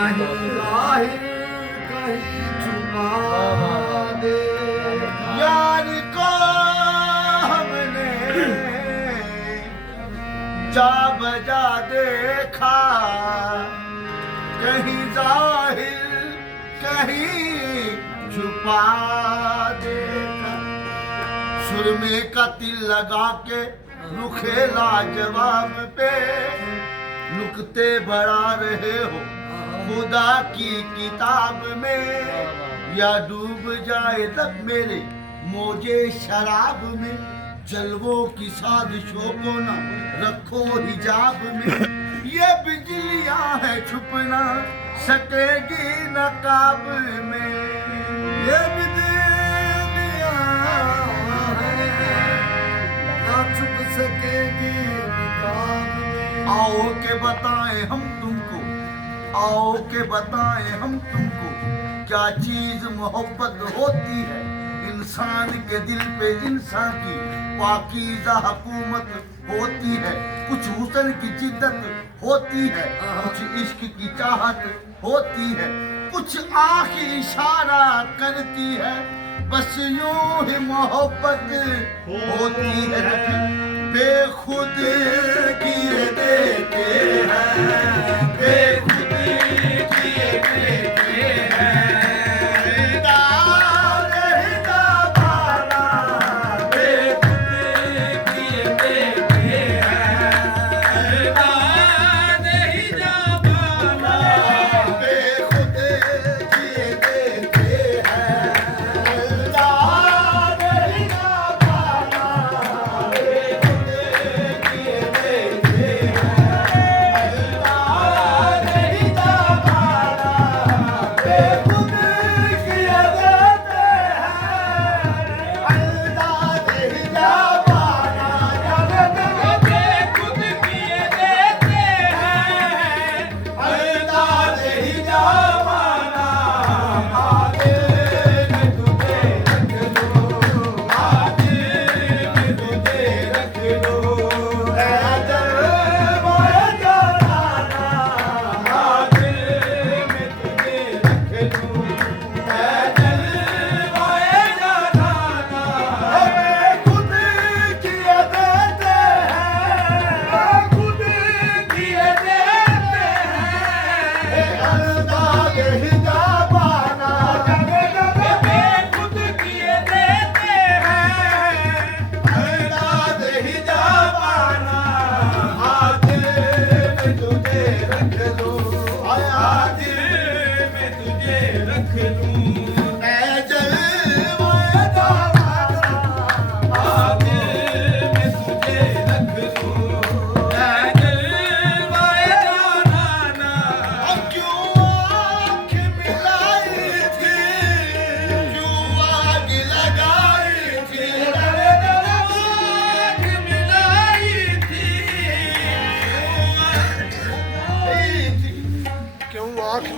कहीं जाहिर कहीं छुपा दे। यार को हमने जा बजा देखा, कहीं जाहिर कहीं छुपा देखा। सुरमे का तिल लगा के रुखे लाजवाब पे नुक्ते बढ़ा रहे हो खुदा की किताब में, या डूब जाए तब मेरे मोजे शराब में। जलवों की साजिशों को न रखो हिजाब में, ये बिजलियां है छुप ना सकेगी नकाब में। ये बिजलियां हैं, ना छुप सकेगी नकाब में। आओ के बताएं हम तुमको, आओ के बताएं हम तुमको, क्या चीज मोहब्बत होती है। इंसान के दिल पे इंसान की पाकीज़ा हुकूमत होती है। कुछ हुस्न की जिद्दत होती है, कुछ इश्क की चाहत होती है, कुछ आँखें इशारा करती है, बस यूं ही मोहब्बत होती है। तो फिर बेखुद किए देते हैं, बेखुद किए देते हैं।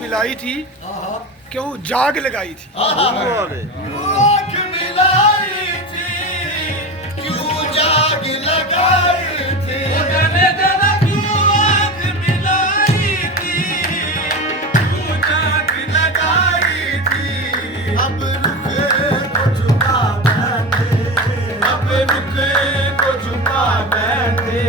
मिलाई थी, क्यों जाग लगाई थी। आँख मिलाई थी, क्यों जाग लगाई थी। क्यों आँख मिलाई थी, क्यों जाग लगाई थी। अब रुखे को छुपा बैठे, अब रुखे को छुपा बैठे।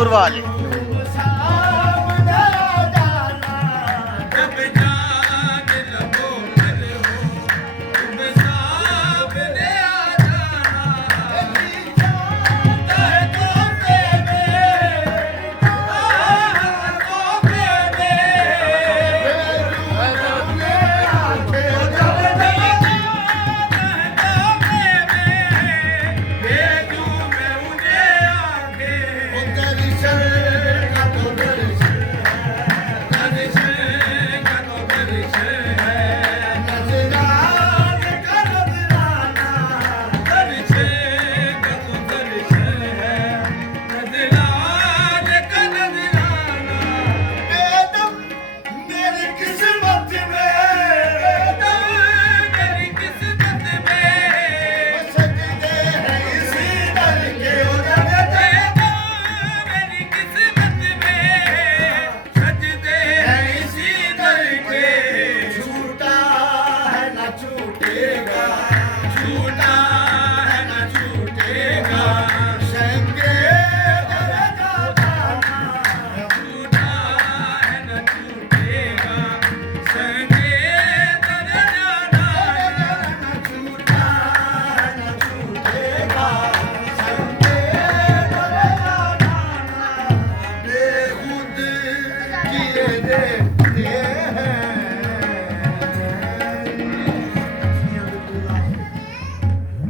तंदूर वाले